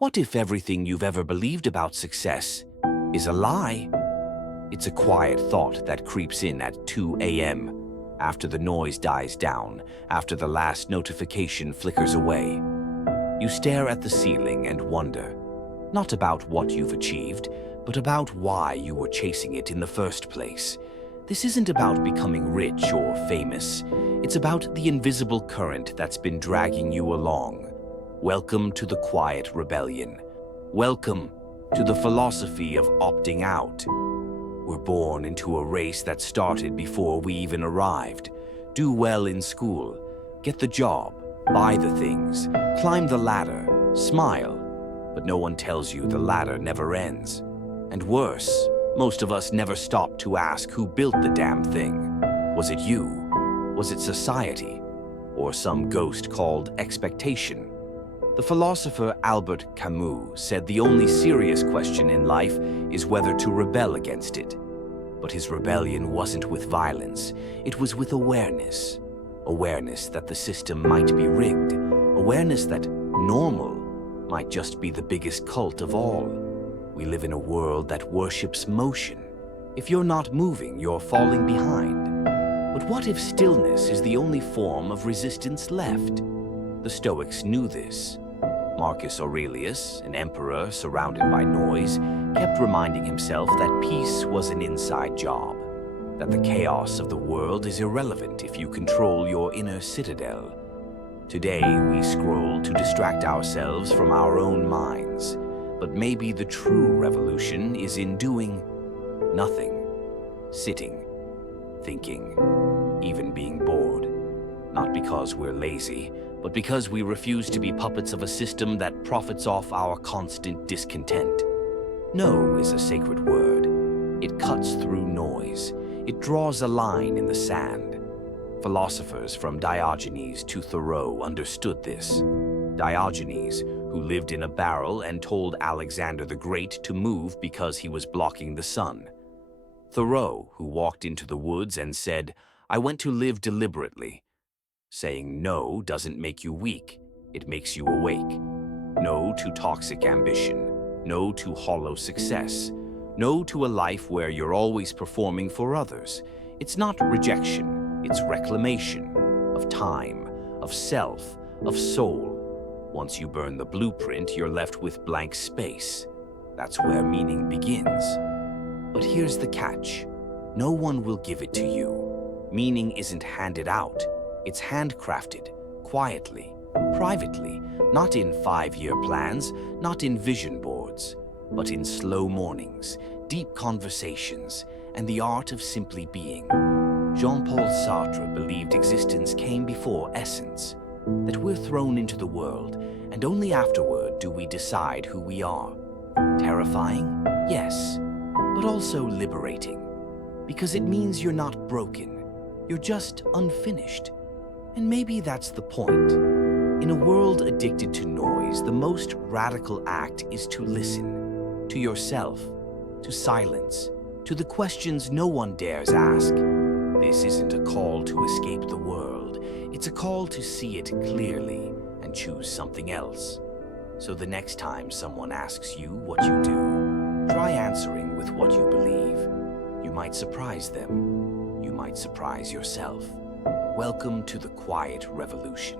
What if everything you've ever believed about success is a lie? It's a quiet thought that creeps in at 2 a.m., after the noise dies down, after the last notification flickers away. You stare at the ceiling and wonder, not about what you've achieved, but about why you were chasing it in the first place. This isn't about becoming rich or famous. It's about the invisible current that's been dragging you along. Welcome to the quiet rebellion. Welcome to the philosophy of opting out. We're born into a race that started before we even arrived. Do well in school, get the job, buy the things, climb the ladder, smile. But no one tells you the ladder never ends. And worse, most of us never stop to ask who built the damn thing. Was it you? Was it society? Or some ghost called expectation? The philosopher Albert Camus said the only serious question in life is whether to rebel against it. But his rebellion wasn't with violence, it was with awareness. Awareness that the system might be rigged, awareness that normal might just be the biggest cult of all. We live in a world that worships motion. If you're not moving, you're falling behind. But what if stillness is the only form of resistance left? The Stoics knew this. Marcus Aurelius, an emperor surrounded by noise, kept reminding himself that peace was an inside job, that the chaos of the world is irrelevant if you control your inner citadel. Today, we scroll to distract ourselves from our own minds, but maybe the true revolution is in doing nothing, sitting, thinking, even being bored. Not because we're lazy, but because we refuse to be puppets of a system that profits off our constant discontent. No is a sacred word. It cuts through noise. It draws a line in the sand. Philosophers from Diogenes to Thoreau understood this. Diogenes, who lived in a barrel and told Alexander the Great to move because he was blocking the sun. Thoreau, who walked into the woods and said, "I went to live deliberately." Saying no doesn't make you weak, it makes you awake. No to toxic ambition. No to hollow success. No to a life where you're always performing for others. It's not rejection, it's reclamation of time, of self, of soul. Once you burn the blueprint, you're left with blank space. That's where meaning begins. But here's the catch. No one will give it to you. Meaning isn't handed out. It's handcrafted, quietly, privately, not in 5-year plans, not in vision boards, but in slow mornings, deep conversations, and the art of simply being. Jean-Paul Sartre believed existence came before essence, that we're thrown into the world, and only afterward do we decide who we are. Terrifying? Yes, but also liberating, because it means you're not broken, you're just unfinished. And maybe that's the point. In a world addicted to noise, the most radical act is to listen. To yourself, to silence, to the questions no one dares ask. This isn't a call to escape the world. It's a call to see it clearly and choose something else. So the next time someone asks you what you do, try answering with what you believe. You might surprise them. You might surprise yourself. Welcome to the quiet revolution.